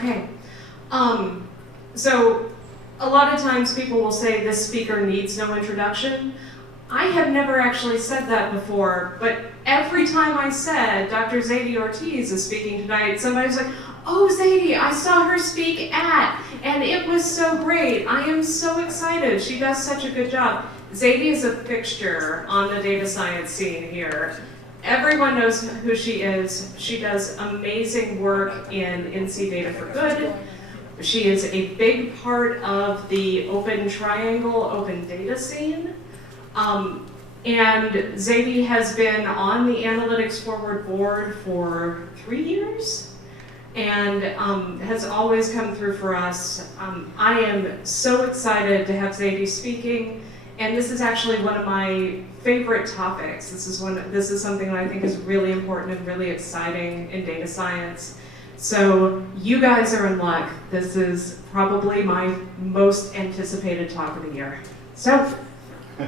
Okay. So a lot of times people will say this speaker needs no introduction. I have never actually said that before, but every time I said Dr. Zeydy Ortiz is speaking tonight, somebody's like, oh, Zeydy, I saw her speak at, and it was so great. I am so excited. She does such a good job. Zeydy is a fixture on the data science scene here. Everyone knows who she is. She does amazing work in NC Data for Good. She is a big part of the open triangle, open data scene. And Zeydy has been on the Analytics Forward board for 3 years and has always come through for us. I am so excited to have Zeydy speaking, and this is actually one of my favorite topics. This is something that I think is really important and really exciting in data science. So you guys are in luck. This is probably my most anticipated talk of the year. So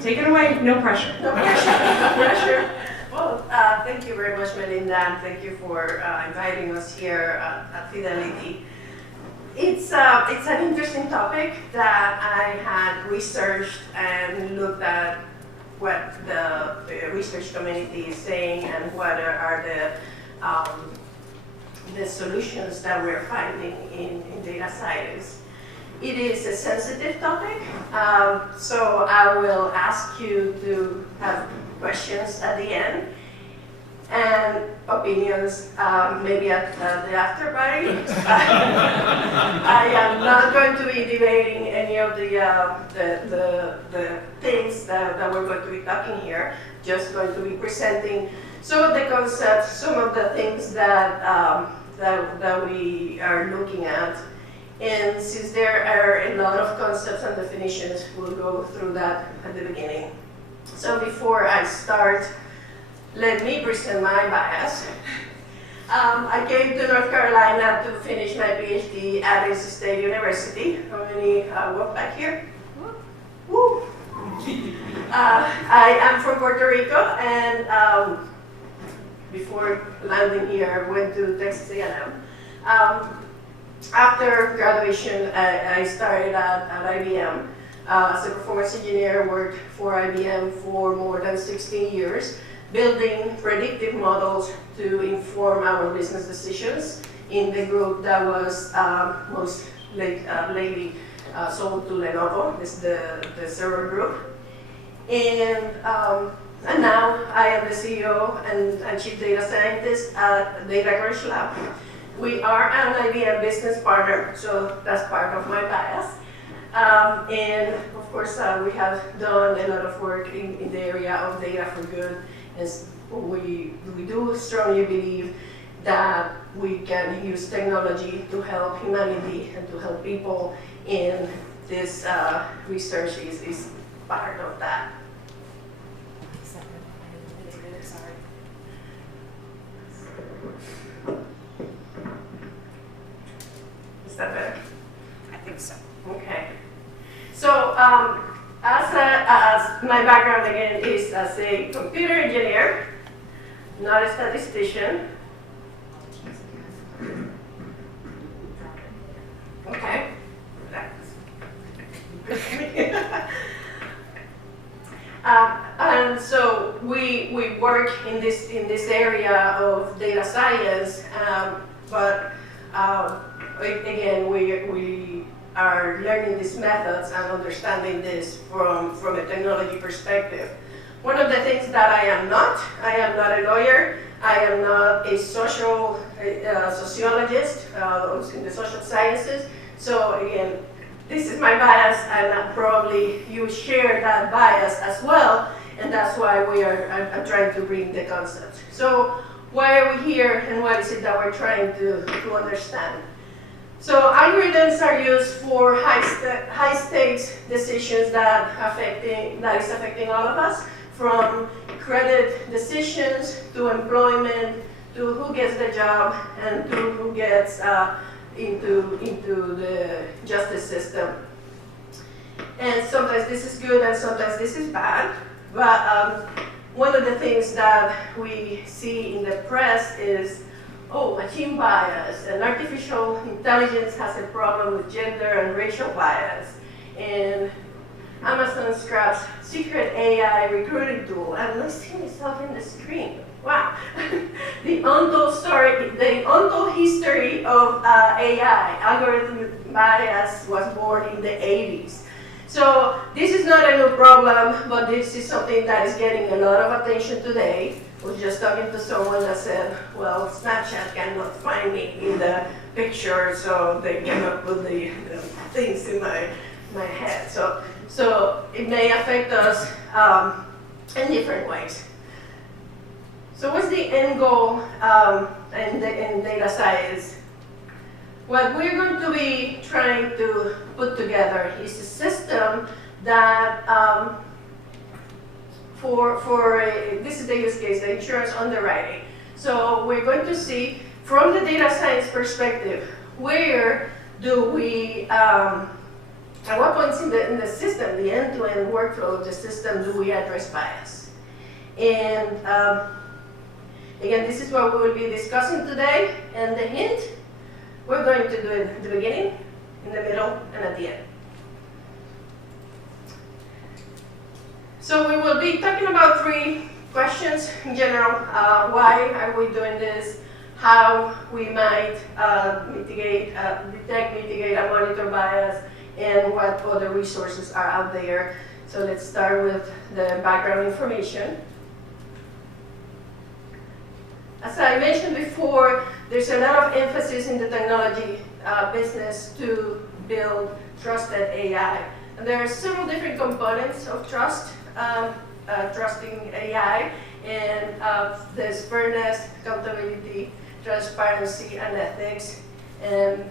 take it away, no pressure. No pressure, no pressure. Well, thank you very much, Melinda, and thank you for inviting us here at Fidelity. It's an interesting topic that I had researched and looked at what the research community is saying and what are the solutions that we're finding in data science. It is a sensitive topic, so I will ask you to have questions at the end and opinions maybe at the after party. I am not going to be debating any of the things that we're going to be talking here, just going to be presenting some of the concepts, some of the things that we are looking at. And since there are a lot of concepts and definitions, we'll go through that at the beginning. So before I start, let me present my bias. I came to North Carolina to finish my PhD at NC State University. How many walk back here? Woo! I am from Puerto Rico, and before landing here, I went to Texas A&M. After graduation, I started at IBM as a performance engineer. Worked for IBM for more than 16 years, building predictive models to inform our business decisions in the group that was most lately sold to Lenovo, this is the server group. And now I am the CEO and Chief Data Scientist at Data Lab. We are an IBM business partner, so that's part of my bias. And of course, we have done a lot of work in the area of data for good. As we do strongly believe that we can use technology to help humanity and to help people, and this research is part of that. Is that better? I think so. Okay. So as my background again is as a computer engineer, not a statistician. Okay. And so we work in this area of data science, but again we are learning these methods and understanding this from a technology perspective. One of the things that I am not a lawyer. I am not a sociologist in the social sciences. So again, this is my bias, and probably you share that bias as well, and that's why I'm trying to bring the concept. So why are we here, and what is it that we're trying to understand? So algorithms are used for high stakes decisions that is affecting all of us, from credit decisions to employment to who gets the job and to who gets into the justice system. And sometimes this is good and sometimes this is bad. But one of the things that we see in the press is, oh, machine bias, and artificial intelligence has a problem with gender and racial bias, and Amazon scraps secret AI recruiting tool. I'm listing myself in the screen. Wow. The untold history of AI, algorithm bias, was born in the 80s. So this is not a new problem, but this is something that is getting a lot of attention today. I was just talking to someone that said, well, Snapchat cannot find me in the picture, so they cannot put the things in my head. So it may affect us in different ways. So what's the end goal in data science? What we're going to be trying to put together is a system that, this is the use case, the insurance underwriting. So we're going to see, from the data science perspective, where do we, at what points in the system, the end-to-end workflow of the system, do we address bias? And again, this is what we will be discussing today. And the hint, we're going to do it at the beginning, in the middle, and at the end. So we will be talking about 3 questions in general. Why are we doing this? How we might detect, mitigate, and monitor bias, and what other resources are out there. So let's start with the background information. As I mentioned before, there's a lot of emphasis in the technology business to build trusted AI. And there are several different components of trust, trusting AI, and there's fairness, accountability, transparency, and ethics. And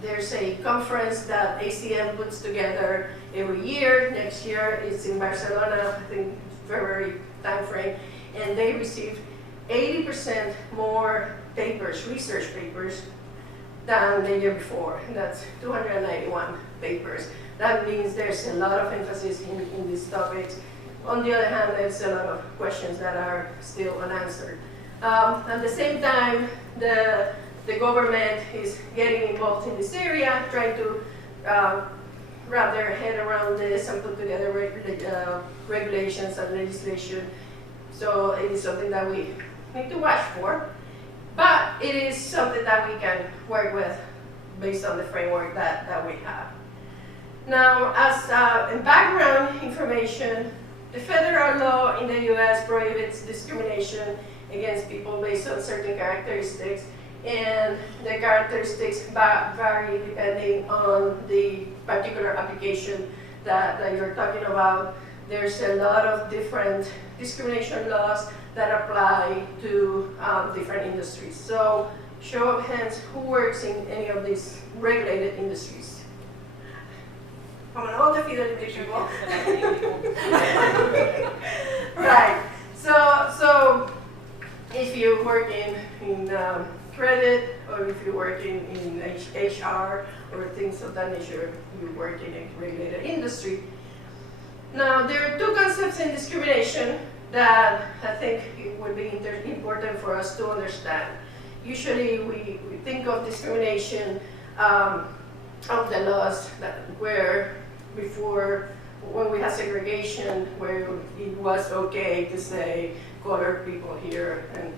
there's a conference that ACM puts together every year. Next year it's in Barcelona, I think February timeframe, and they received 80% more papers, research papers, than the year before. And that's 291 papers. That means there's a lot of emphasis in these topics. On the other hand, there's a lot of questions that are still unanswered. At the same time, the government is getting involved in this area, trying to wrap their head around this and put together regulations and legislation. So it is something that we need to watch for. But it is something that we can work with based on the framework that we have. Now, as in background information, the federal law in the US prohibits discrimination against people based on certain characteristics, and the characteristics vary depending on the particular application that you're talking about. There's a lot of different discrimination laws that apply to different industries. So, show of hands, who works in any of these regulated industries? Come on, all the fidelity people. Right. So if you work in credit, or if you work in HR or things of that nature, you work in a regulated industry. Now, there are 2 concepts in discrimination that I think it would be important for us to understand. Usually, we think of discrimination of the laws where before, when we had segregation, where it was okay to say colored people here and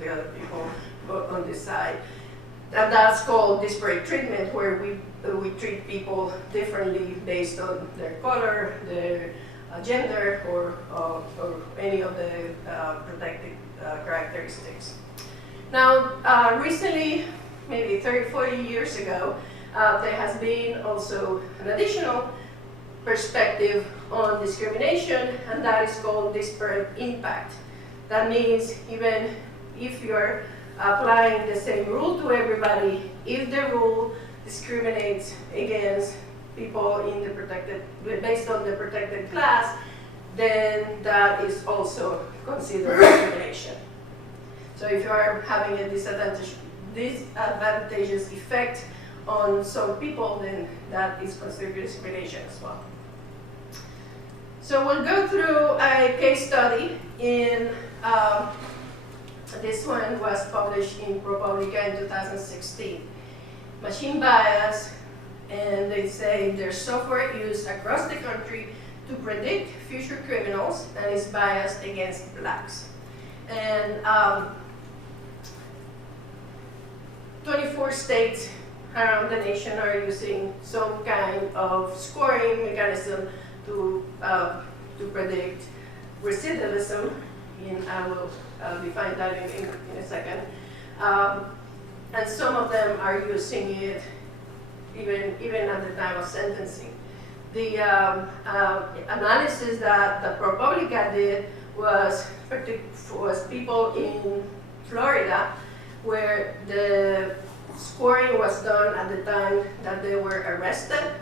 the other people on this side. And that's called disparate treatment, where we treat people differently based on their color, their gender, or any of the protected characteristics. Now, recently, maybe 30, 40 years ago, there has been also an additional perspective on discrimination, and that is called disparate impact. That means even if you're applying the same rule to everybody, if the rule discriminates against people in the protected, based on the protected class, then that is also considered discrimination. So if you are having a disadvantageous effect on some people, then that is considered discrimination as well. So we'll go through a case study in This one was published in ProPublica in 2016. Machine bias, and they say there's software used across the country to predict future criminals and is biased against blacks. And 24 states around the nation are using some kind of scoring mechanism to predict recidivism. And I will define that in a second. And some of them are using it even at the time of sentencing. The analysis that ProPublica did was people in Florida, where the scoring was done at the time that they were arrested.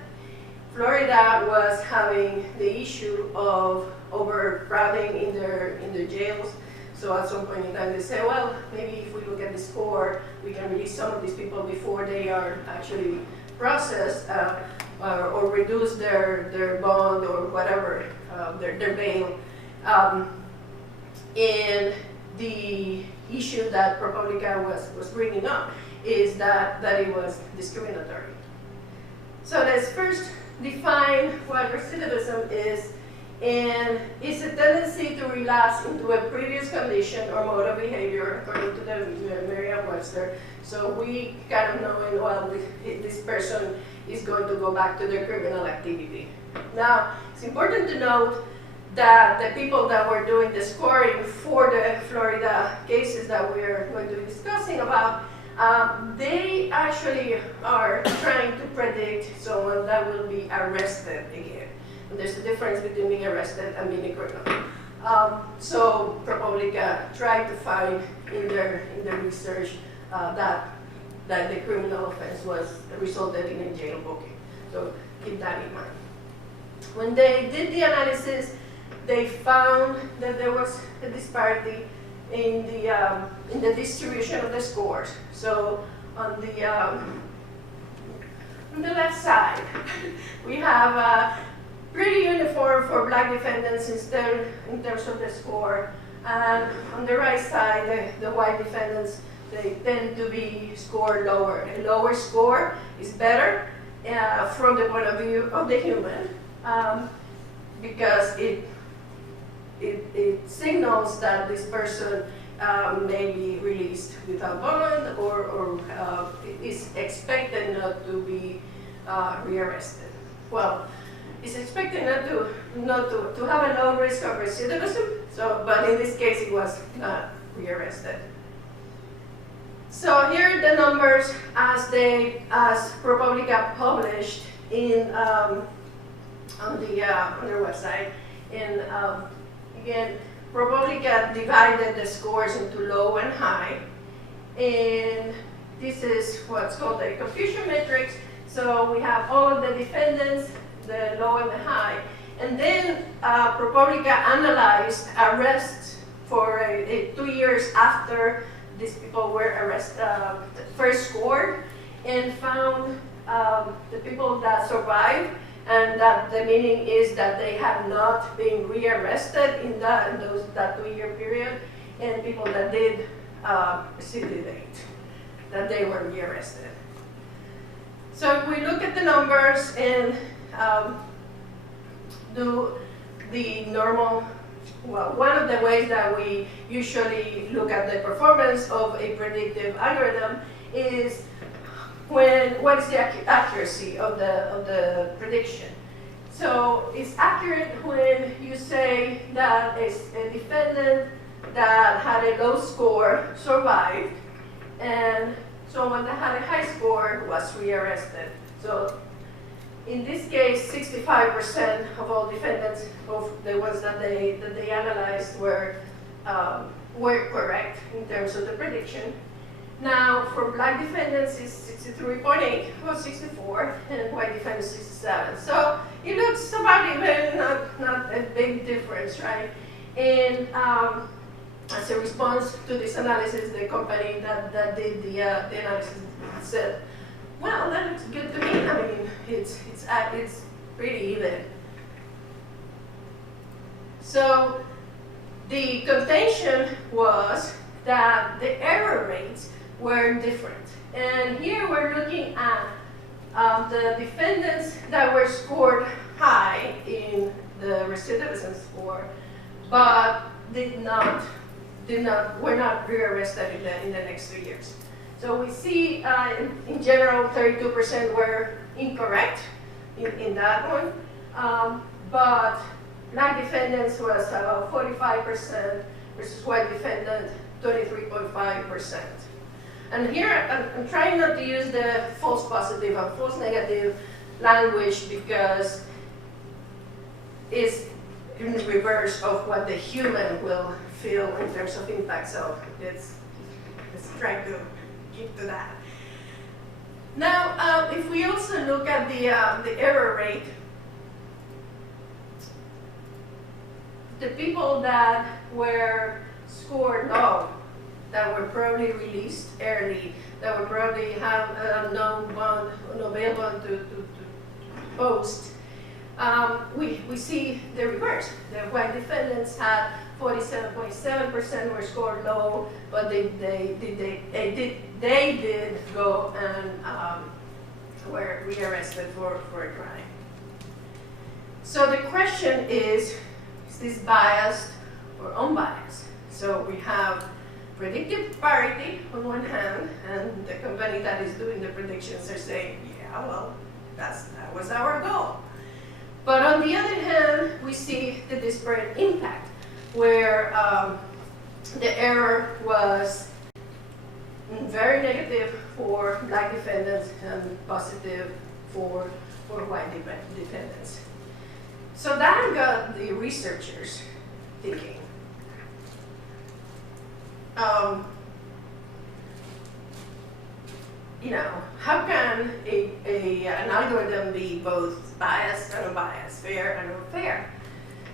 Florida was having the issue of overcrowding in their jails. So at some point in time, they say, well, maybe if we look at the score, we can release some of these people before they are actually processed, or reduce their bond or whatever, their bail. And the issue that ProPublica was bringing up is that it was discriminatory. So let's first define what recidivism is. And it's a tendency to relapse into a previous condition or mode of behavior, according to the Merriam-Webster. So we kind of know, well, this person is going to go back to their criminal activity. Now, it's important to note that the people that were doing the scoring for the Florida cases that we're going to be discussing about, they actually are trying to predict someone that will be arrested again. And there's a difference between being arrested and being a criminal. So ProPublica tried to find in their research that the criminal offense resulted in a jail booking. So keep that in mind. When they did the analysis, they found that there was a disparity in the distribution of the scores. So on the left side, we have pretty uniform for black defendants in terms of the score. And on the right side, the white defendants, they tend to be scored lower. A lower score is better from the point of view of the human, because it signals that this person may be released without bond or is expected not to be rearrested. Well, it's expected not to have a low risk of recidivism. But in this case, it was not rearrested. So here are the numbers as ProPublica published on their website. And again, ProPublica divided the scores into low and high. And this is what's called a confusion matrix. So we have all of the defendants, the low and the high. And then ProPublica analyzed arrests for 2 years after these people were first scored, and found the people that survived, and that the meaning is that they had not been rearrested in that 2-year period, and people that did receive the date, that they were rearrested. So if we look at the numbers and do the normal, well, one of the ways that we usually look at the performance of a predictive algorithm is what is the accuracy of the prediction. So it's accurate when you say that a defendant that had a low score survived, and someone that had a high score was rearrested. So in this case, 65% of all defendants, of the ones that they analyzed, were correct in terms of the prediction. Now, for black defendants, it's 63.8, well, 64, and white defendants, 67. So it looks about even, not a big difference, right? And as a response to this analysis, the company that did the analysis said, well, that looks good to me. I mean, it's pretty even. So the contention was that the error rates were different. And here we're looking at the defendants that were scored high in the recidivism score, but were not rearrested in the next 2 years. So we see in general 32% were incorrect in that one, but black defendants was about 45% versus white defendant 23.5%. And here I'm trying not to use the false positive and false negative language because it's in reverse of what the human will feel in terms of impact. So let's try to keep to that. Now, if we also look at the error rate, the people that were scored low, that were probably released early, that would probably have no bond, no bail bond to post, we see the reverse. The white defendants had 47.7% were scored low, but they did go and were rearrested for a crime. So the question is this biased or unbiased? So we have predictive parity on one hand, and the company that is doing the predictions are saying, yeah, well, that was our goal. But on the other hand, we see the disparate impact, where the error was very negative for black defendants and positive for white defendants. So that got the researchers thinking. How can an algorithm be both biased and unbiased, fair and unfair?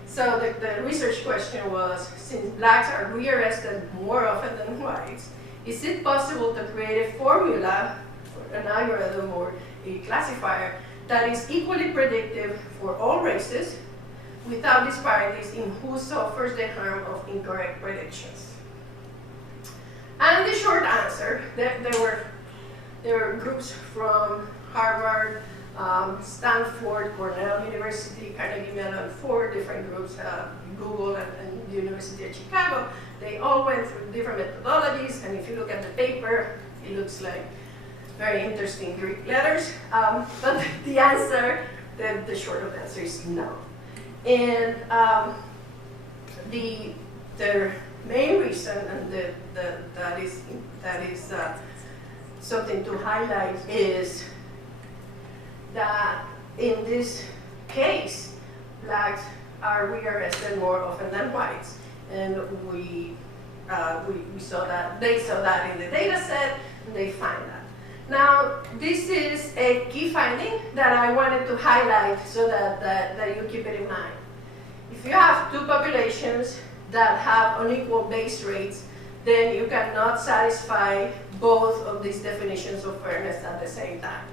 So the research question was, since blacks are rearrested more often than whites, is it possible to create a formula for an algorithm or a classifier that is equally predictive for all races without disparities in who suffers the harm of incorrect predictions? And the short answer, there were groups from Harvard, Stanford, Cornell University, Carnegie Mellon, 4 different groups, Google and the University of Chicago. They all went through different methodologies, and if you look at the paper, it looks like very interesting Greek letters. But the answer, the short of the answer is no. And the main reason, and that is something to highlight, is that in this case, blacks are rearrested more often than whites, and we saw that, they saw that in the data set, and they find that. Now, this is a key finding that I wanted to highlight so that you keep it in mind. If you have 2 populations that have unequal base rates, then you cannot satisfy both of these definitions of fairness at the same time.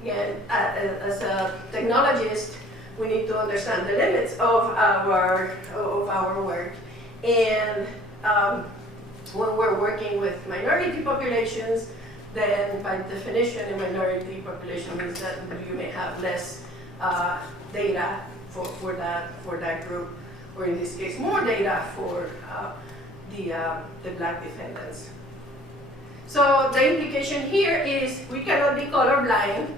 Again, as a technologist, we need to understand the limits of our work. And when we're working with minority populations, then by definition, a minority population means that you may have less data for that group, or in this case, more data for the black defendants. So the implication here is we cannot be colorblind.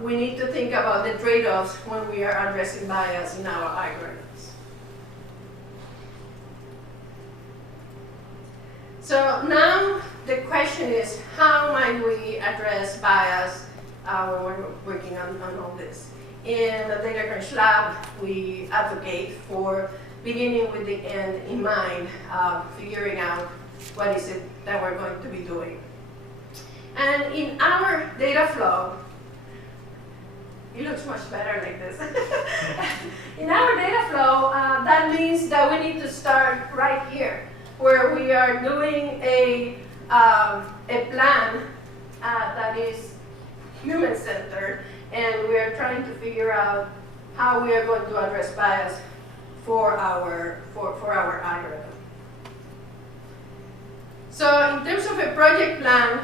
We need to think about the trade-offs when we are addressing bias in our algorithms. So now the question is, how might we address bias when we're working on all this? In the Data Crunch Lab, we advocate for beginning with the end in mind, figuring out what is it that we're going to be doing. And in our data flow, it looks much better like this. In our data flow, that means that we need to start right here, where we are doing a plan that is human-centered, and we are trying to figure out how we are going to address bias for our algorithm. So in terms of a project plan,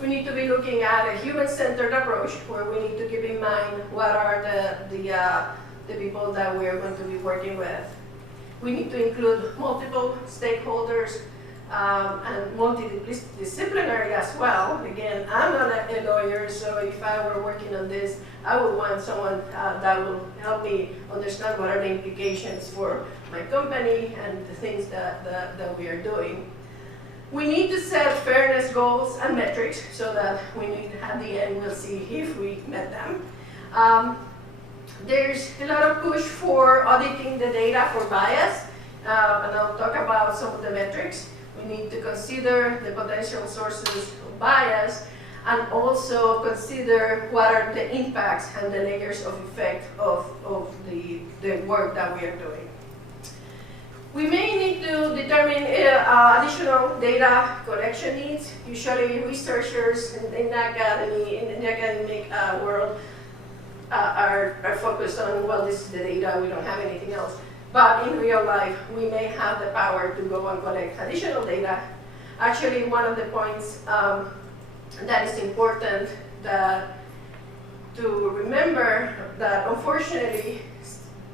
we need to be looking at a human-centered approach where we need to keep in mind what are the people that we're going to be working with. We need to include multiple stakeholders and multidisciplinary as well. Again, I'm not a lawyer, so if I were working on this, I would want someone that will help me understand what are the implications for my company and the things that we are doing. We need to set fairness goals and metrics so that at the end we'll see if we met them. There's a lot of push for auditing the data for bias, and I'll talk about some of the metrics. We need to consider the potential sources of bias and also consider what are the impacts and the layers of effect of the work that we are doing. We may need to determine additional data collection needs. Usually researchers in the academic world are focused on, well, this is the data, we don't have anything else. But in real life, we may have the power to go and collect additional data. Actually, one of the points that is important to remember that unfortunately,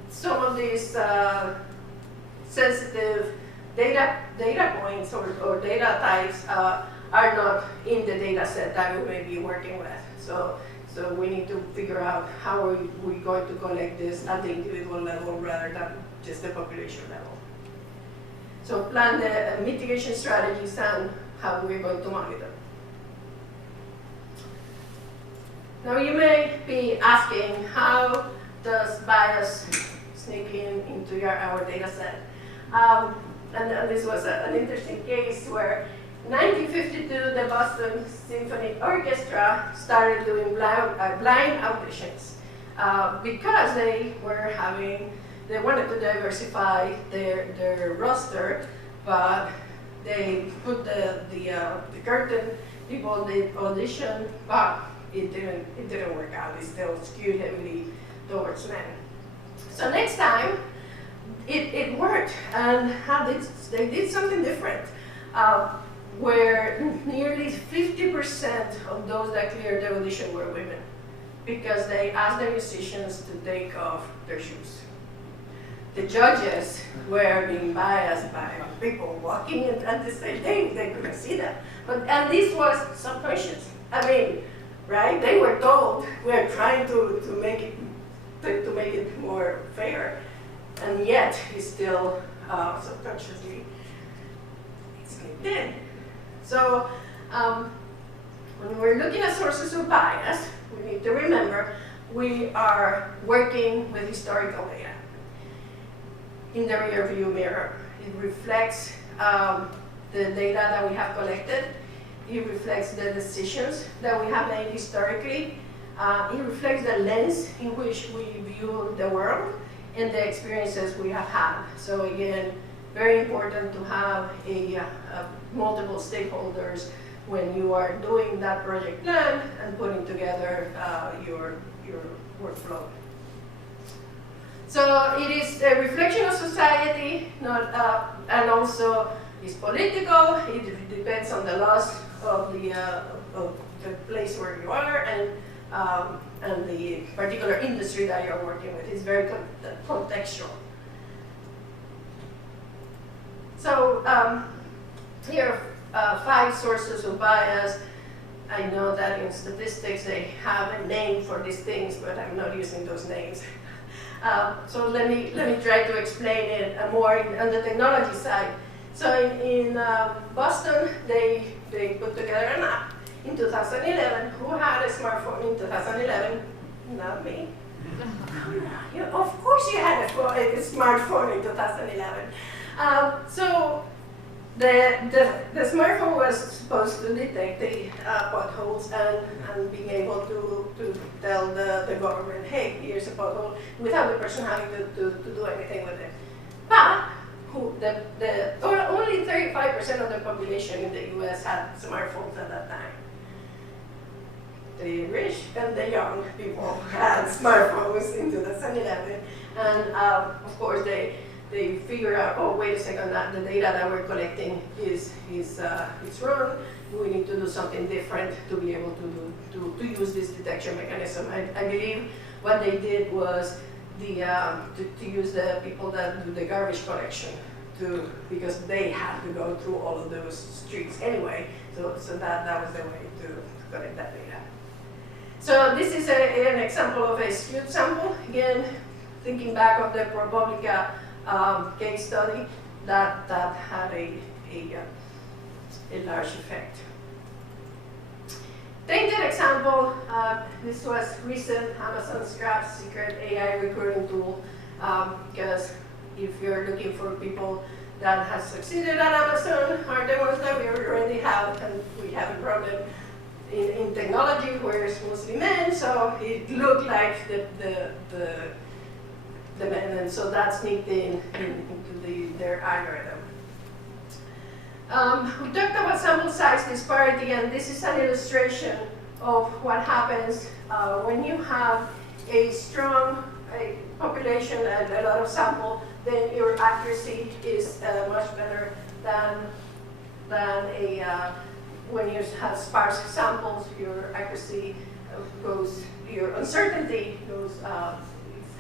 some of these sensitive data points or data types are not in the data set that we may be working with. So we need to figure out how are we going to collect this at the individual level rather than just the population level. So plan the mitigation strategies and how we're going to monitor. Now you may be asking, how does bias sneak into our data set? And this was an interesting case where in 1952, the Boston Symphony Orchestra started doing blind auditions because they wanted to diversify their roster, but they put the curtain, people did audition, but it didn't work out. It still skewed heavily towards men. So next time, it worked, and they did something different, where nearly 50% of those that cleared the audition were women, because they asked the musicians to take off their shoes. The judges were being biased by people walking at the stage. They couldn't see that. And this was subconscious. I mean, right? They were told we're trying to make it more fair, and yet it's still subconsciously slipped in. So when we're looking at sources of bias, we need to remember we are working with historical data. In the rear view mirror, it reflects the data that we have collected. It reflects the decisions that we have made historically. It reflects the lens in which we view the world and the experiences we have had. So again, very important to have multiple stakeholders when you are doing that project plan and putting together your workflow. So it is a reflection of society, and also is political. It depends on the laws of the place where you are and the particular industry that you're working with. It's very contextual. So here are 5 sources of bias. I know that in statistics they have a name for these things, but I'm not using those names. So let me try to explain it more on the technology side. So in Boston, they put together an app in 2011. Who had a smartphone in 2011? Not me. Of course you had a smartphone in 2011. So the smartphone was supposed to detect the potholes and being able to tell the government, hey, here's a pothole, without the person having to do anything with it. But only 35% of the population in the US had smartphones at that time. The rich and the young people had smartphones in 2011. And of course, they figure out, oh, wait a second, that the data that we're collecting is wrong. We need to do something different to be able to use this detection mechanism. I believe what they did was to use the people that do the garbage collection because they had to go through all of those streets anyway. So that was the way to collect that data. So this is an example of a skewed sample. Again, thinking back of the ProPublica case study, that had a large effect. Tainted example, this was recent Amazon's Graph Secret AI recruiting tool, because if you're looking for people that have succeeded at Amazon, are the ones that we already have, and we have a problem in technology where it's mostly men, so it looked like the men, and so that's sneaked into their algorithm. We talked about sample size disparity, and this is an illustration of what happens when you have a strong population and a lot of sample, then your accuracy is much better than when you have sparse samples. Your accuracy your uncertainty goes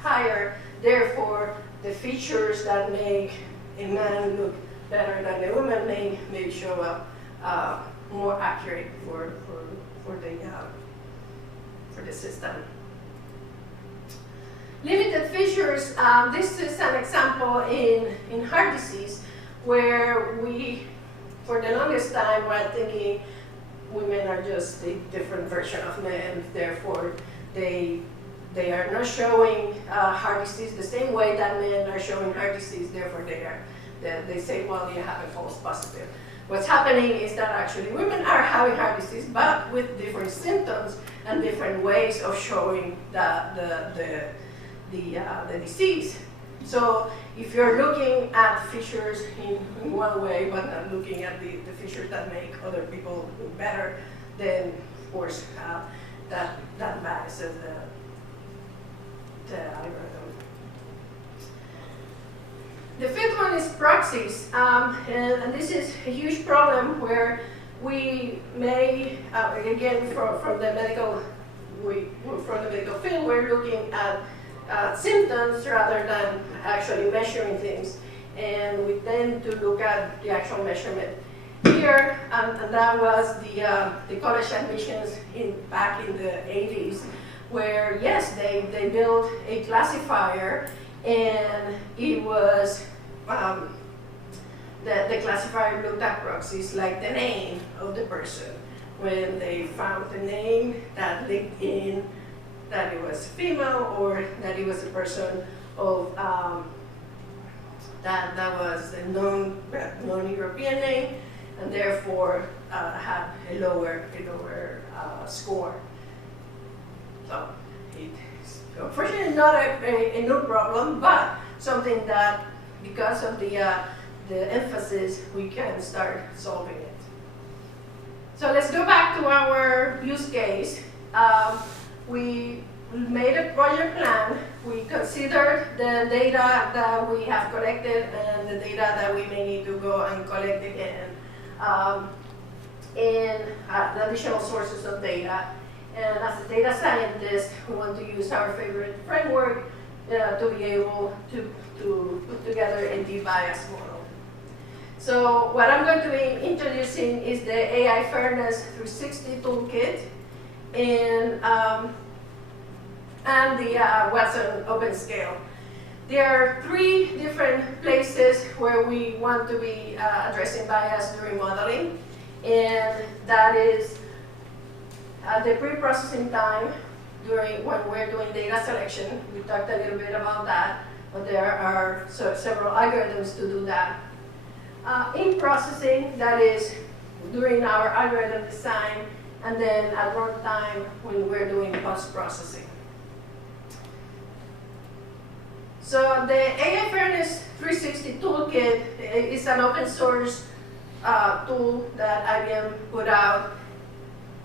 higher. Therefore, the features that make a man look better than a woman may show up more accurate for the system. Limited features. This is an example in heart disease where we, for the longest time, were thinking women are just a different version of men. Therefore, they are not showing heart disease the same way that men are showing heart disease. Therefore, they say, well, you have a false positive. What's happening is that actually women are having heart disease, but with different symptoms and different ways of showing the disease. So if you're looking at features in one way, but not looking at the features that make other people look better, then of course that biases the algorithm. The fifth one is proxies, and this is a huge problem where we may, again, from the medical field, we're looking at symptoms rather than actually measuring things, and we tend to look at the actual measurement here, and that was the college admissions back in the 80s, where yes, they built a classifier, and it was the classifier looked at proxies like the name of the person. When they found the name that linked in that it was female or that it was a person of that was a non-European name, and therefore had a lower score. So it's unfortunately not a new problem, but something that because of the emphasis we can start solving it. So let's go back to our use case. We made a project plan. We considered the data that we have collected and the data that we may need to go and collect again, and the additional sources of data. And as a data scientist, we want to use our favorite framework to be able to put together a de-bias model. So what I'm going to be introducing is the AI Fairness 360 toolkit and the Watson OpenScale. There are 3 different places where we want to be addressing bias during modeling, and that is the pre-processing time when we're doing data selection. We talked a little bit about that, but there are several algorithms to do that. In processing, that is during our algorithm design, and then at runtime when we're doing post-processing. So the AI Fairness 360 toolkit is an open source tool that IBM put out.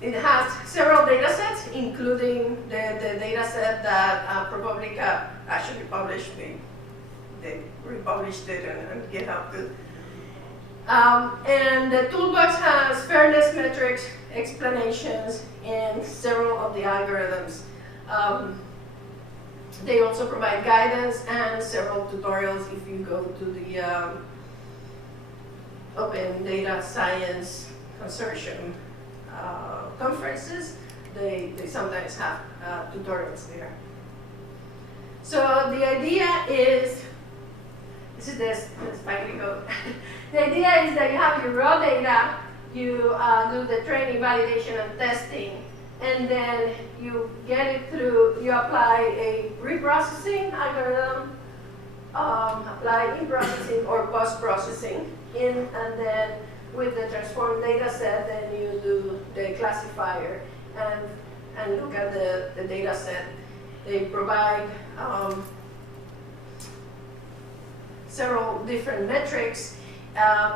It has several data sets, including the data set that ProPublica actually published. they republished it and GitHub too. And the toolbox has fairness metrics, explanations, and several of the algorithms. They also provide guidance and several tutorials. If you go to the Open Data Science Consortium conferences, they sometimes have tutorials there. So the idea is, this is this spiky code. The idea is that you have your raw data, you do the training, validation, and testing, and then you get it through, you apply a reprocessing algorithm, apply in-processing or post-processing, and then with the transformed data set, then you do the classifier and look at the data set. They provide several different metrics.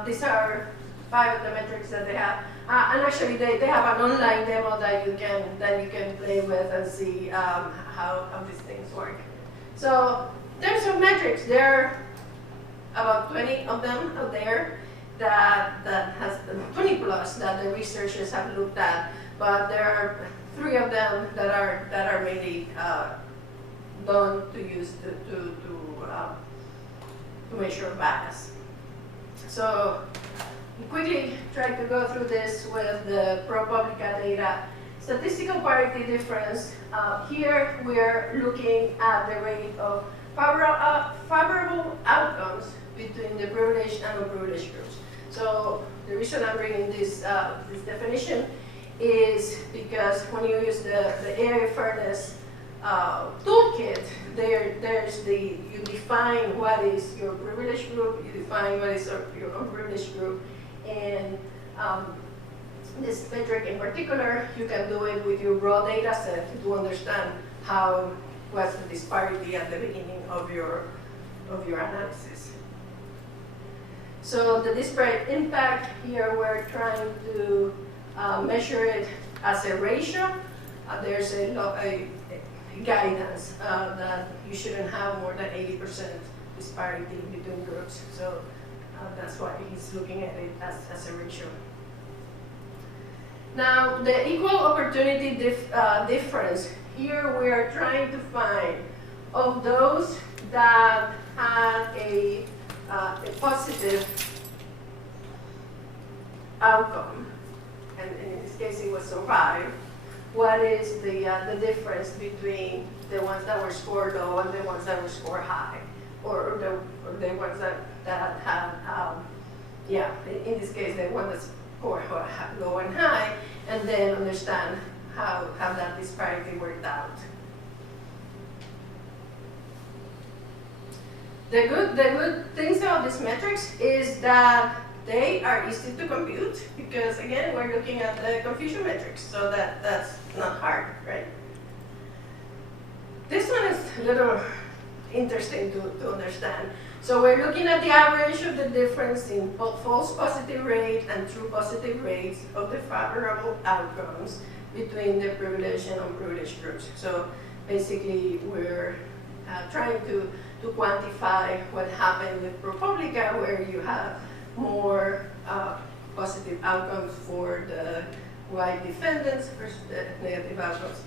These are 5 of the metrics that they have. And actually, they have an online demo that you can play with and see how these things work. So in terms of metrics, there are about 20 of them out there that has 20 plus that the researchers have looked at, but there are 3 of them that are mainly done to use to measure bias. So quickly try to go through this with the ProPublica data. Statistical parity difference. Here we are looking at the rate of favorable outcomes between the privileged and unprivileged groups. So the reason I'm bringing this definition is because when you use the area fairness toolkit, you define what is your privileged group, you define what is your unprivileged group, and this metric in particular, you can do it with your raw data set to understand how was the disparity at the beginning of your analysis. So the disparate impact here, we're trying to measure it as a ratio. There's a guidance that you shouldn't have more than 80% disparity between groups. So that's why he's looking at it as a ratio. Now, the equal opportunity difference, here we are trying to find of those that had a positive outcome, and in this case it was survive, what is the difference between the ones that were scored low and the ones that were scored high, or the ones that had, in this case, the one that scored low and high, and then understand how that disparity worked out. The good things about these metrics is that they are easy to compute because, again, we're looking at the confusion metrics, so that's not hard, right? This one is a little interesting to understand. So we're looking at the average of the difference in both false positive rate and true positive rates of the favorable outcomes between the privileged and unprivileged groups. So basically, we're trying to quantify what happened with ProPublica, where you have more positive outcomes for the white defendants versus the negative outcomes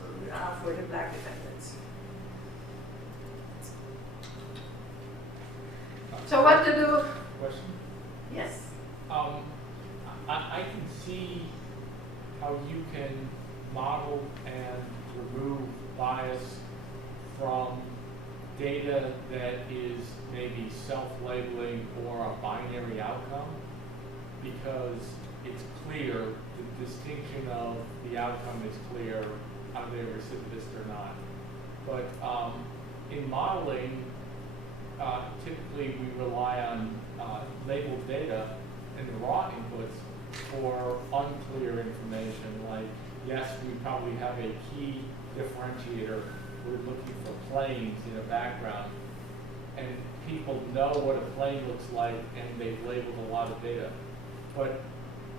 for the black defendants. So what to do? Question? Yes. I can see how you can model and remove bias from data that is maybe self-labeling or a binary outcome, because it's clear, the distinction of the outcome is clear, are they recidivist or not. But in modeling, typically we rely on labeled data and the raw inputs for unclear information, like, yes, we probably have a key differentiator. We're looking for planes in a background, and people know what a plane looks like, and they've labeled a lot of data. But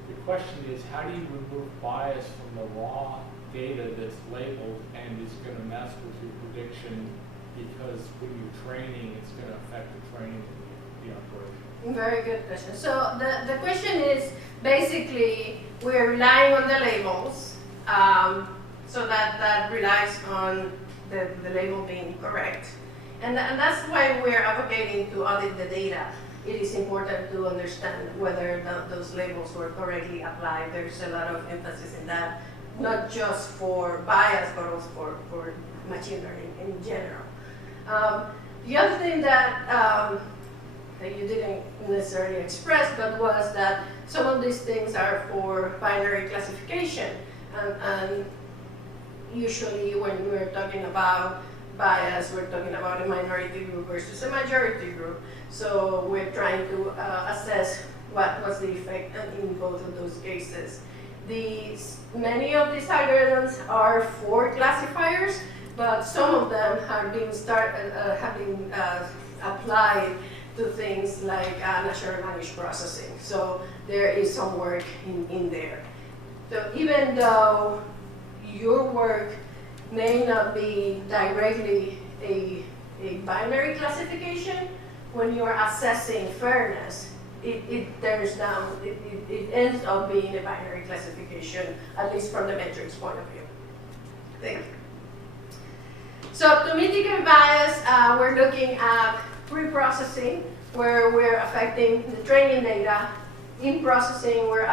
the question is, how do you remove bias from the raw data that's labeled and is going to mess with your prediction because when you're training, it's going to affect the training and the operation? Very good question. So the question is basically we're relying on the labels, so that relies on the label being correct. And that's why we're advocating to audit the data. It is important to understand whether those labels were correctly applied. There's a lot of emphasis in that, not just for bias, but also for machine learning in general. The other thing that you didn't necessarily express, but was that some of these things are for binary classification. And usually when we're talking about bias, we're talking about a minority group versus a majority group. So we're trying to assess what was the effect in both of those cases. Many of these algorithms are for classifiers, but some of them have been applied to things like natural language processing. So there is some work in there. So even though your work may not be directly a binary classification, when you're assessing fairness, it ends up being a binary classification, at least from the metrics point of view. Thank you. So to mitigate bias, we're looking at reprocessing, where we're affecting the training data. In processing, we're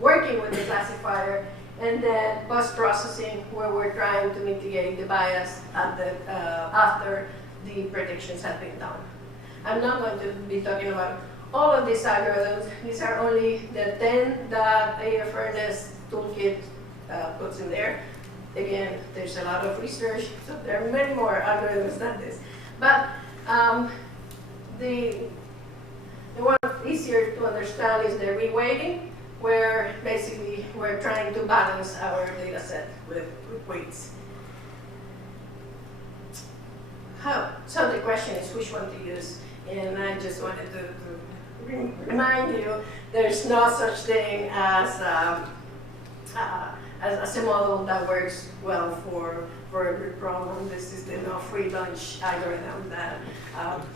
working with the classifier, and then post-processing, where we're trying to mitigate the bias after the predictions have been done. I'm not going to be talking about all of these algorithms. These are only the 10 that a fairness toolkit puts in there. Again, there's a lot of research, so there are many more algorithms than this. But the one easier to understand is the reweighting, where basically we're trying to balance our data set with weights. So the question is which one to use, and I just wanted to remind you there's no such thing as a model that works well for every problem. This is the no free lunch algorithm that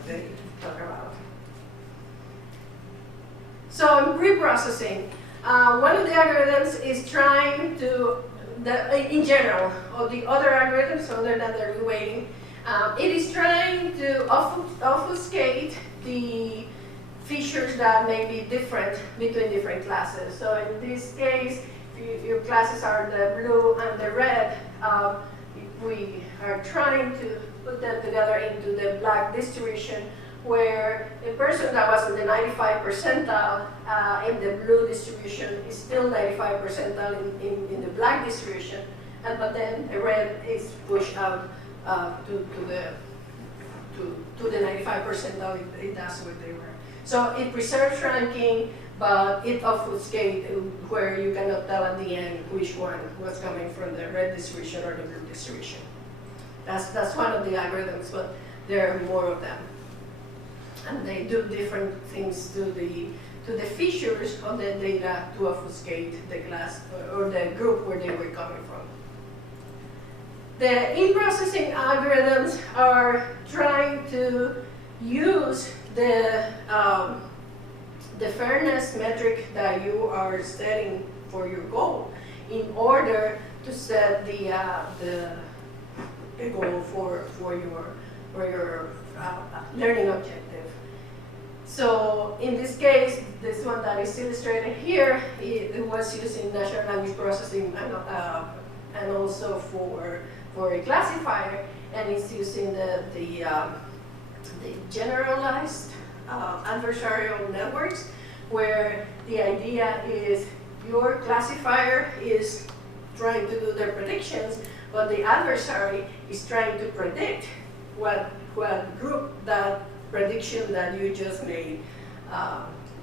they talk about. So in reprocessing, one of the algorithms is trying to, in general, or the other algorithms other than the reweighting, it is trying to obfuscate the features that may be different between different classes. So in this case, if your classes are the blue and the red, we are trying to put them together into the black distribution, where a person that was in the 95 percentile in the blue distribution is still 95 percentile in the black distribution, but then the red is pushed out to the 95 percentile if that's what they were. So it preserves ranking, but it obfuscates where you cannot tell at the end which one was coming from the red distribution or the blue distribution. That's one of the algorithms, but there are more of them. And they do different things to the features of the data to obfuscate the class or the group where they were coming from. The in-processing algorithms are trying to use the fairness metric that you are setting for your goal in order to set the goal for your learning objective. So in this case, this one that is illustrated here, it was using natural language processing and also for a classifier, and it's using the generalized adversarial networks, where the idea is your classifier is trying to do their predictions, but the adversary is trying to predict what group that prediction that you just made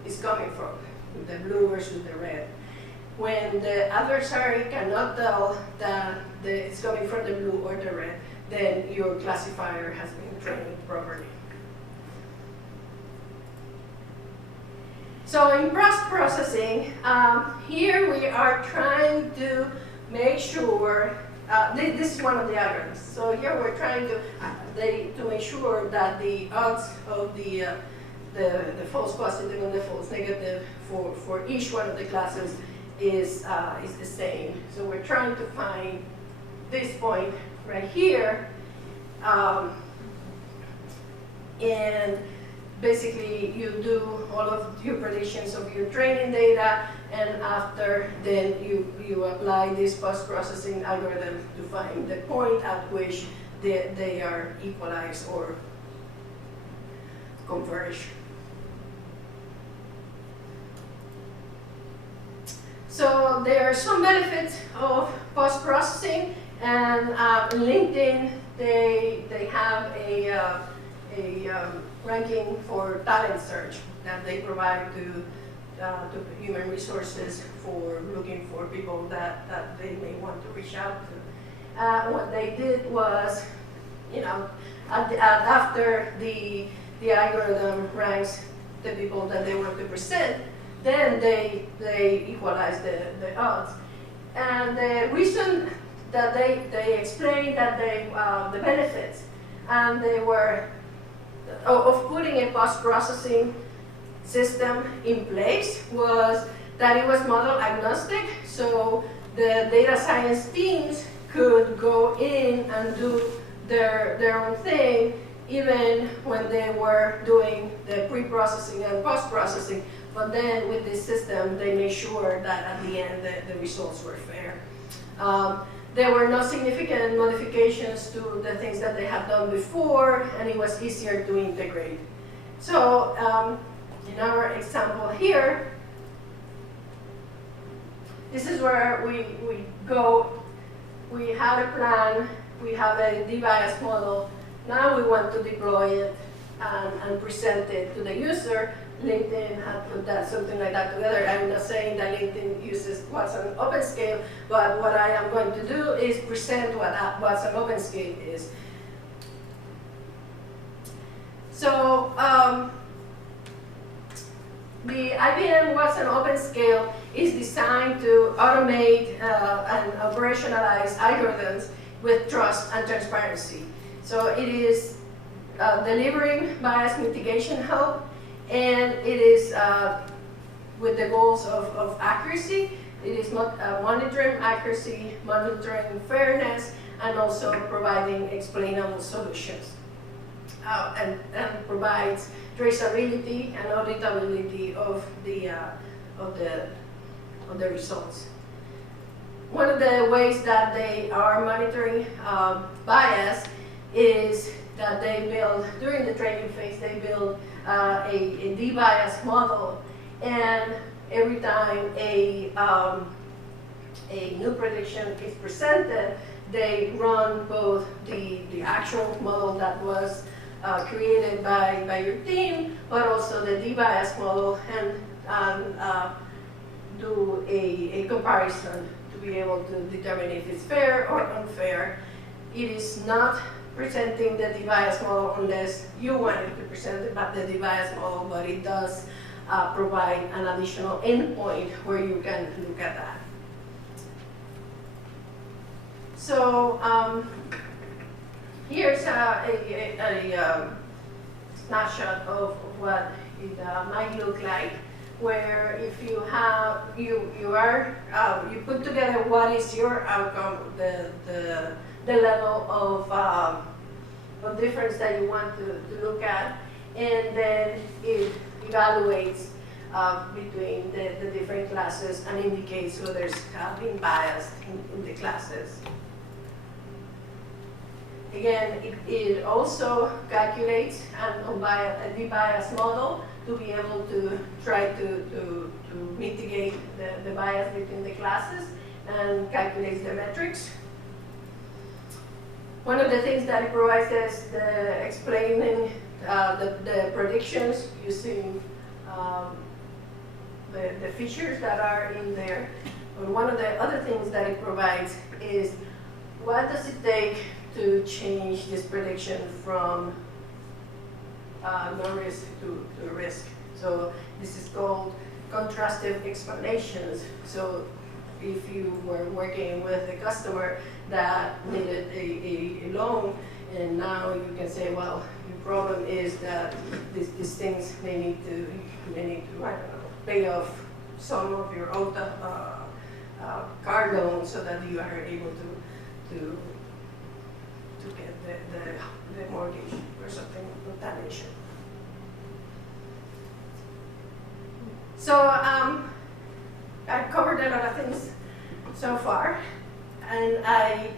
is coming from, the blue versus the red. When the adversary cannot tell that it's coming from the blue or the red, then your classifier has been trained properly. So in post-processing, here we are trying to make sure this is one of the algorithms. So here we're trying to ensure that the odds of the false positive and the false negative for each one of the classes is the same. So we're trying to find this point right here, and basically you do all of your predictions of your training data, and after then you apply this post-processing algorithm to find the point at which they are equalized or converge. So there are some benefits of post-processing, and in LinkedIn they have a ranking for talent search that they provide to human resources for looking for people that they may want to reach out to. What they did was, after the algorithm ranks the people that they want to present, then they equalize the odds. And the reason that they explained that the benefits, and they were of putting a post-processing system in place was that it was model agnostic, so the data science teams could go in and do their own thing even when they were doing the pre-processing and post-processing. But then with this system, they made sure that at the end the results were fair. There were no significant modifications to the things that they had done before, and it was easier to integrate. So in our example here, this is where we go. We have a plan, we have a de-bias model. Now we want to deploy it and present it to the user. LinkedIn had put something like that together. I'm not saying that LinkedIn uses Watson OpenScale, but what I am going to do is present what Watson OpenScale is. So the IBM Watson OpenScale is designed to automate and operationalize algorithms with trust and transparency. So it is delivering bias mitigation help, and it is with the goals of accuracy. It is monitoring accuracy, monitoring fairness, and also providing explainable solutions. And provides traceability and auditability of the results. One of the ways that they are monitoring bias is that they build, during the training phase, they build a de-bias model, and every time a new prediction is presented, they run both the actual model that was created by your team, but also the de-bias model, and do a comparison to be able to determine if it's fair or unfair. It is not presenting the de-bias model unless you want it to present it, but the de-bias model, but it does provide an additional endpoint where you can look at that. So here's a snapshot of what it might look like, where if you have you put together what is your outcome, the level of difference that you want to look at, and then it evaluates between the different classes and indicates whether there's been bias in the classes. Again, it also calculates a de-bias model to be able to try to mitigate the bias between the classes, and calculates the metrics. One of the things that it provides is explaining the predictions using the features that are in there. But one of the other things that it provides is what does it take to change this prediction from no risk to risk. So this is called contrastive explanations. So if you were working with a customer that needed a loan, and now you can say, well, the problem is that these things may need to I don't know, pay off some of your auto car loan so that you are able to get the mortgage or something of that nature. So I covered a lot of things so far, and I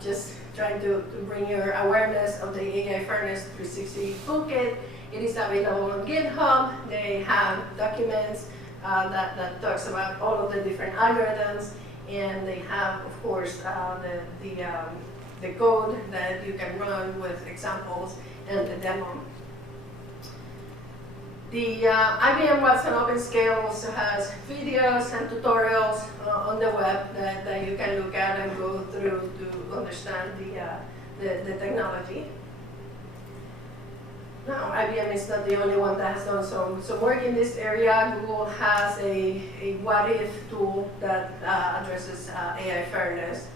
just trying to bring your awareness of the AI Fairness 360 toolkit. It is available on GitHub. They have documents that talks about all of the different algorithms, and they have, of course, the code that you can run with examples and the demo. The IBM Watson OpenScale also has videos and tutorials on the web that you can look at and go through to understand the technology. Now, IBM is not the only one that has done some work in this area. Google has a what if tool that addresses AI fairness.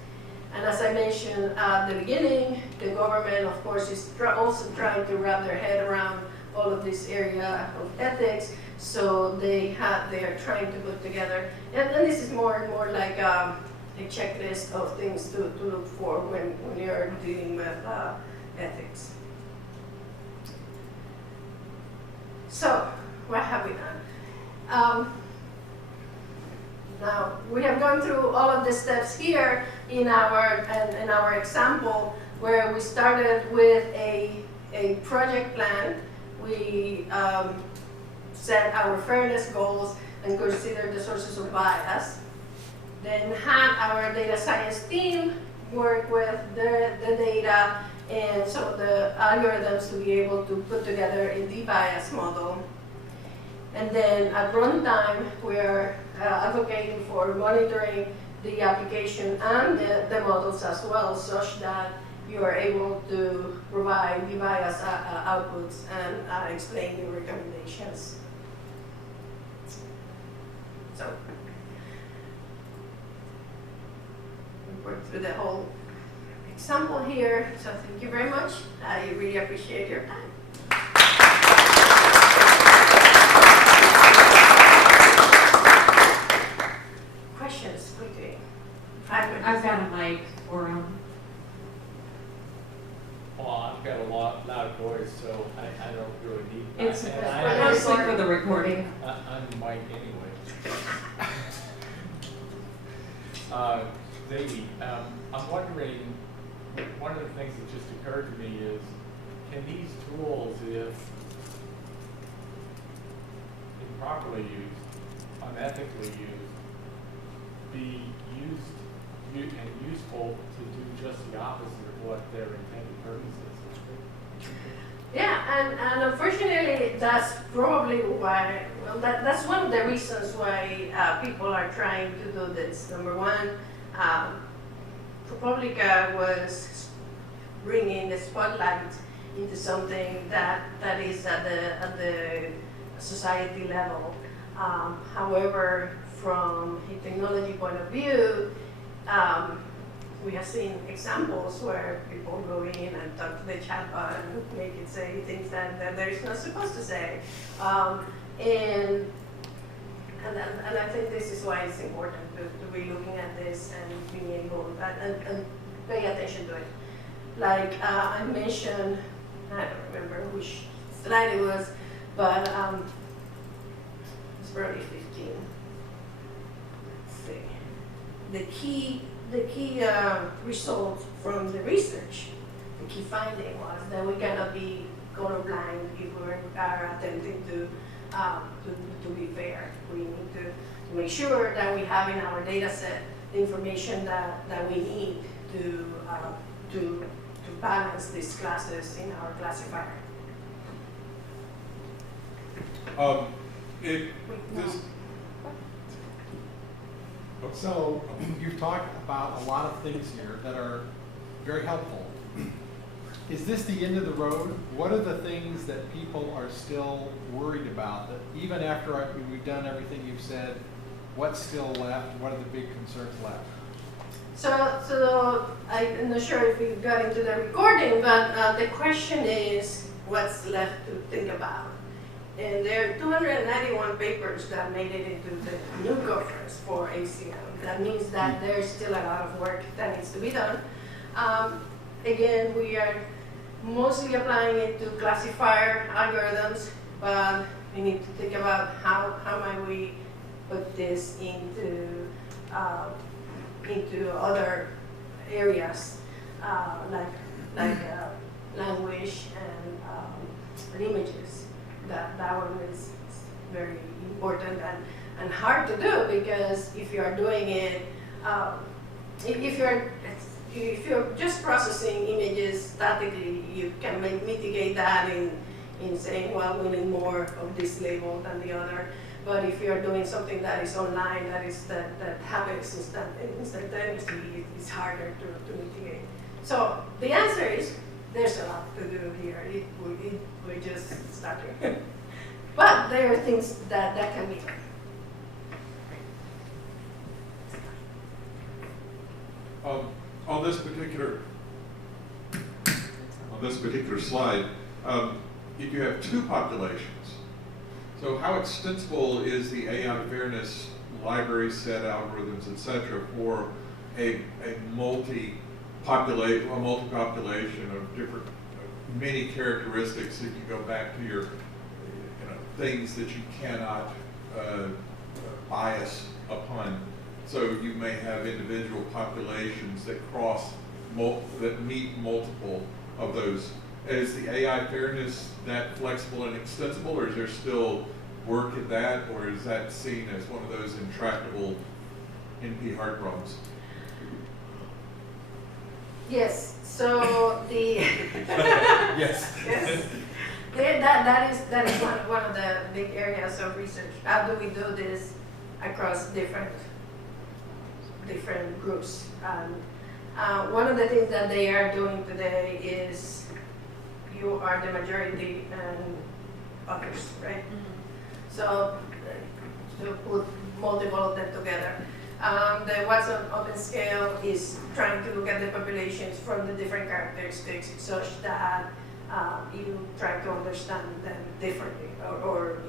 And as I mentioned at the beginning, the government, of course, is also trying to wrap their head around all of this area of ethics. So they are trying to put together, and this is more like a checklist of things to look for when you're dealing with ethics. So, what have we done? Now, we have gone through all of the steps here in our example, where we started with a project plan. We set our fairness goals and considered the sources of bias. Then had our data science team work with the data and some of the algorithms to be able to put together a de-bias model. And then at runtime, we are advocating for monitoring the application and the models as well, such that you are able to provide de-bias outputs and explain your recommendations. So, we worked through the whole example here, so thank you very much. I really appreciate your time. Questions, quickly. I've got a mic for Well, I've got a loud voice, so I don't really need that. it's And mostly for the recording. I'm the mic anyway. Zeydy, I'm wondering, one of the things that just occurred to me is, can these tools, if improperly used, unethically used, be used and useful to do just the opposite of what their intended purpose is? Yeah, and unfortunately, that's probably why, well, that's one of the reasons why people are trying to do this. Number one, ProPublica was bringing the spotlight into something that is at the society level. However, from a technology point of view, we have seen examples where people go in and talk to the chatbot and make it say things that they're not supposed to say. And I think this is why it's important to be looking at this and being able and pay attention to it. Like I mentioned, I don't remember which slide it was, but it's probably 15. Let's see. The key result from the research, the key finding was that we cannot be colorblind if we are attempting to be fair. We need to make sure that we have in our data set the information that we need to balance these classes in our classifier. So you've talked about a lot of things here that are very helpful. Is this the end of the road? What are the things that people are still worried about? That even after we've done everything you've said, what's still left? What are the big concerns left? So I'm not sure if we got into the recording, but the question is what's left to think about. And there are 291 papers that made it into the new conference for ACM. That means that there's still a lot of work that needs to be done. Again, we are mostly applying it to classifier algorithms, but we need to think about how might we put this into other areas like language and images. That one is very important and hard to do, because if you are doing it, if you're just processing images statically, you can mitigate that in saying, well, we need more of this label than the other. But if you're doing something that is online, that happens instantaneously, it's harder to mitigate. So the answer is there's a lot to do here. We're just starting. But there are things that can be done. On this particular slide, if you have two populations, so how extensible is the AI fairness library set algorithms, et cetera, for a multi-population of different, many characteristics that you go back to your, things that you cannot bias upon. So you may have individual populations that that meet multiple of those. Is the AI fairness that flexible and extensible, or is there still work at that, or is that seen as one of those intractable NP hard problems? Yes. So the Yes. yes. That is one of the big areas of research. How do we do this across different groups? One of the things that they are doing today is you are the majority and others, right? Mm-hmm. So to put multiple of them together. The Watson Open Scale is trying to look at the populations from the different characteristics such that you try to understand them differently, or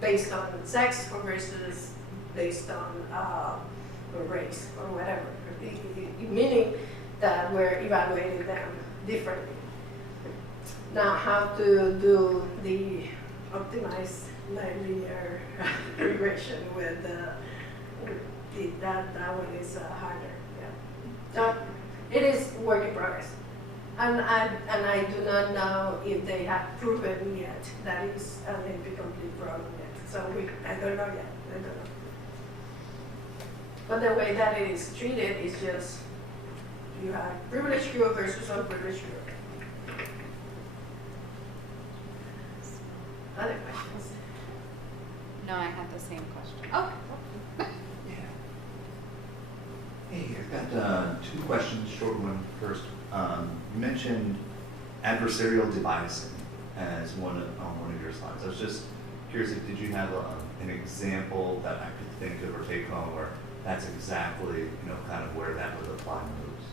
based on sex or versus based on race or whatever, meaning that we're evaluating them differently. Now, how to do the optimized linear regression with that one is harder. Yeah. So it is work in progress, and I do not know if they have proven yet that is an NP-complete problem yet. So I don't know yet. I don't know. But the way that it is treated is just you have privileged group versus unprivileged group. Other questions? No, I had the same question. Oh. Hey, I've got two questions, short one first. You mentioned adversarial debiasing as on one of your slides. I was just curious, did you have an example that I could think of or take home where that's exactly, kind of where that would apply most?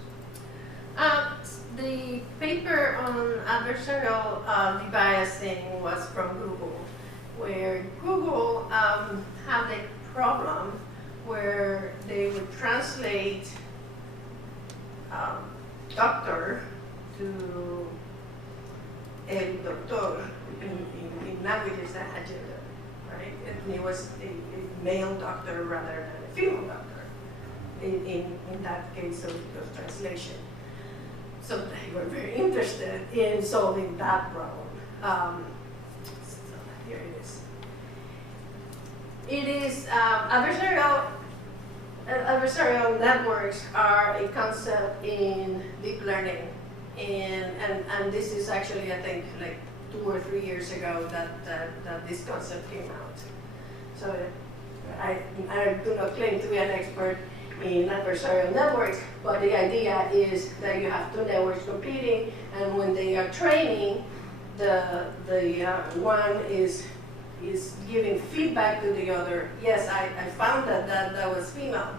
The paper on adversarial debiasing was from Google, where Google had a problem where they would translate doctor to el doctor in languages that had gender, right? And it was a male doctor rather than a female doctor in that case of translation. So they were very interested in solving that problem. So here it is. It is adversarial networks are a concept in deep learning, and this is actually, I think, like 2 or 3 years ago that this concept came out. So I do not claim to be an expert in adversarial networks, but the idea is that you have two networks competing, and when they are training, the one is giving feedback to the other. Yes, I found that was female,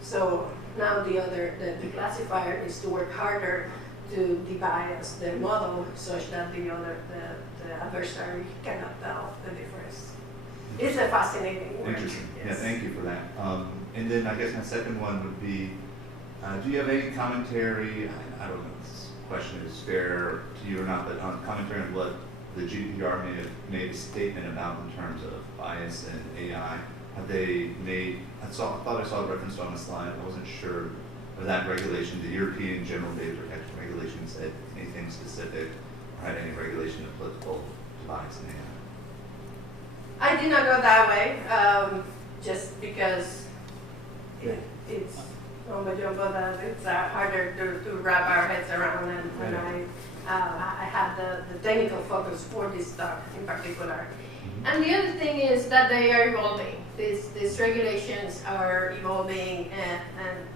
so Now the classifier needs to work harder to debias the model such that the adversary cannot tell the difference. It's a fascinating work. Interesting. Yeah, Yes. thank you for that. And then I guess my second one would be, do you have any commentary, I don't know if this question is fair to you or not, but on commentary on what the GDPR may have made a statement about in terms of bias and AI? Have they made, I thought I saw it referenced on the slide, I wasn't sure of that regulation, the European General Data Protection Regulation said anything specific or had any regulation applicable to bias and AI? I did not go that way, just because it's it's harder to wrap our heads around, and when I have the technical focus for this talk in particular. And the other thing is that they are evolving. These regulations are evolving, and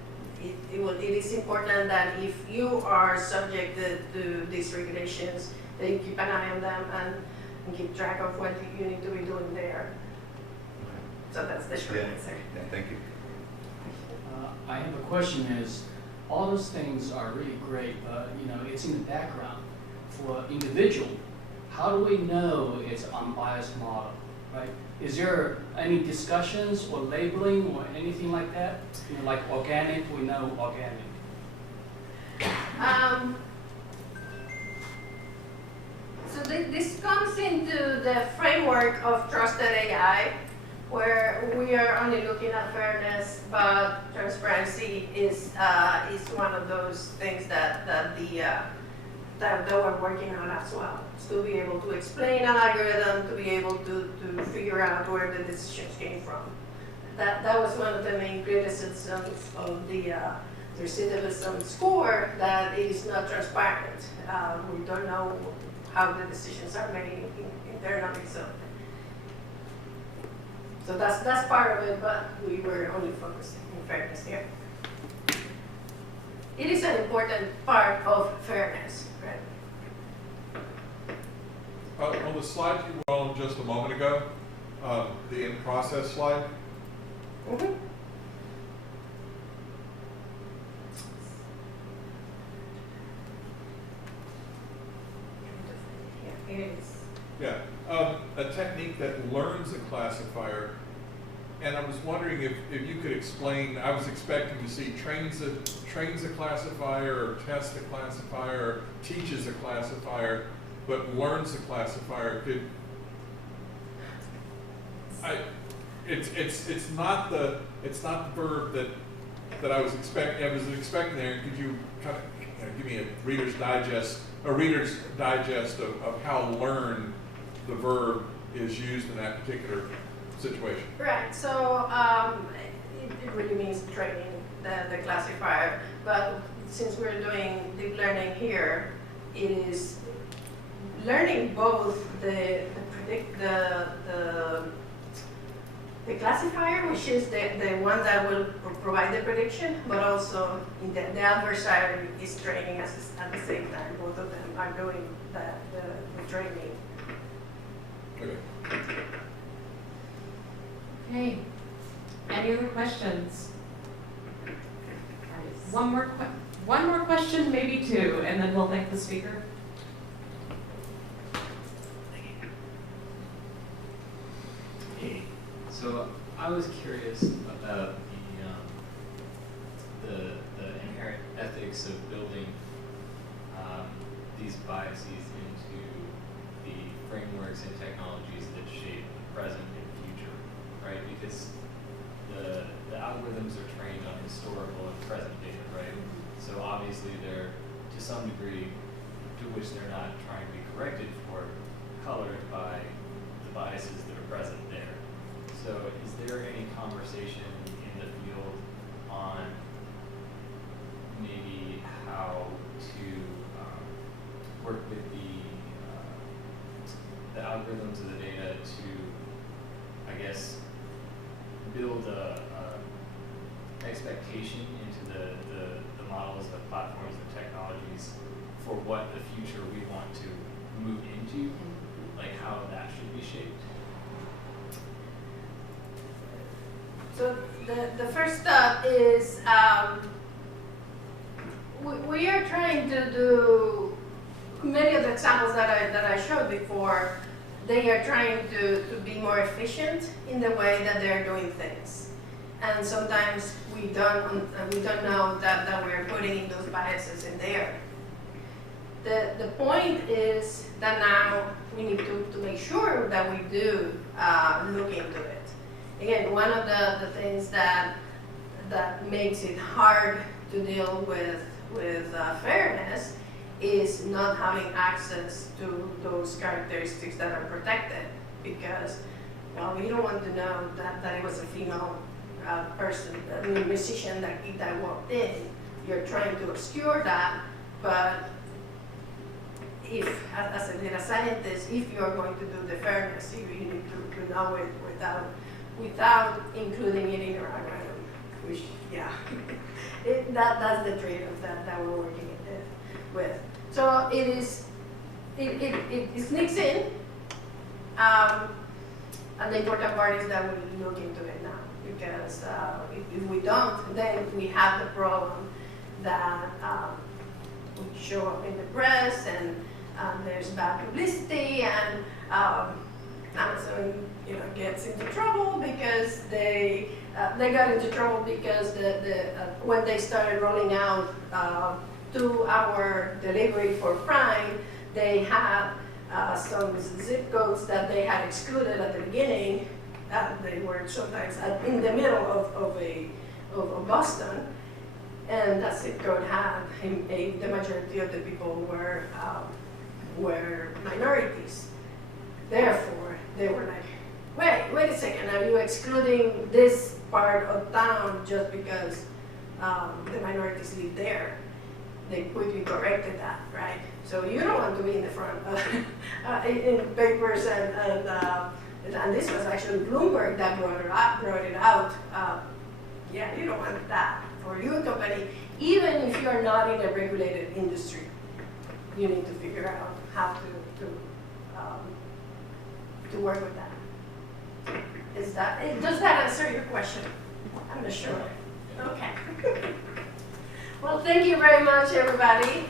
it is important that if you are subjected to these regulations, that you keep an eye on them and keep track of what you need to be doing there. So that's the short answer. Yeah, thank you. I have a question is, all those things are really great, but it's in the background. For individual, how do we know it's unbiased model, right? Is there any discussions or labeling or anything like that? Like organic, we know organic. So this comes into the framework of trusted AI, where we are only looking at fairness, but transparency is one of those things that we're working on as well. To be able to explain an algorithm, to be able to figure out where the decisions came from. That was one of the main criticisms of the recidivism score, that it is not transparent. We don't know how the decisions are made internally. So that's part of it, but we were only focusing on fairness here. It is an important part of fairness, right? On the slide you were on just a moment ago, the in-process slide, Mm-hmm. Yeah, it is. yeah, a technique that learns a classifier, and I was wondering if you could explain, I was expecting to see trains a classifier, or tests a classifier, or teaches a classifier, but learns a classifier. It's not the verb that I was expecting. I was expecting there. Could you kind of give me a Reader's Digest of how learn the verb is used in that particular situation? Right. So it really means training the classifier, but since we're doing deep learning here, it is learning both the classifier, which is the one that will provide the prediction, but also the adversary is training at the same time. Both of them are doing the training. Okay. Okay. Any other questions? One more question, maybe two, and then we'll thank the speaker. Hey, so I was curious about the inherent ethics of building these biases into the frameworks and technologies that shape the present and future, right? Because the algorithms are trained on historical and present data, right? So obviously they're, to some degree, to which they're not trying to be corrected for, colored by the biases that are present there. So is there any conversation in the field on maybe how to work with the algorithms of the data to, I guess, build a expectation into the models, the platforms, the technologies for what the future we want to move into, like how that should be shaped? So the first step is we are trying to do many of the examples that I showed before. They are trying to be more efficient in the way that they're doing things, and sometimes we don't know that we're putting in those biases in there. The point is that now we need to make sure that we do look into it. Again, one of the things that makes it hard to deal with fairness is not having access to those characteristics that are protected, because, well, we don't want to know that it was a female person, I mean, musician that walked in. You're trying to obscure that, but if, as a data scientist, if you're going to do the fairness, you need to know it without including it in your algorithm, which, yeah, that's the trade-off that we're working with. So it sneaks in, and the important part is that we look into it now, because if we don't, then we have the problem that we show up in the press, and there's bad publicity, and Amazon, gets into trouble because they got into trouble because when they started rolling out 2-hour delivery for Prime, they had some zip codes that they had excluded at the beginning. They were sometimes in the middle of Boston, and that zip code had the majority of the people were minorities. Therefore, they were like, wait a second, are you excluding this part of town just because the minorities live there? They quickly corrected that, right? So you don't want to be in the front in papers, and this was actually Bloomberg that brought it out. Yeah, you don't want that for your company, even if you are not in a regulated industry. You need to figure out how to work with that. Does that answer your question? I'm not sure. Okay. Well, thank you very much, everybody.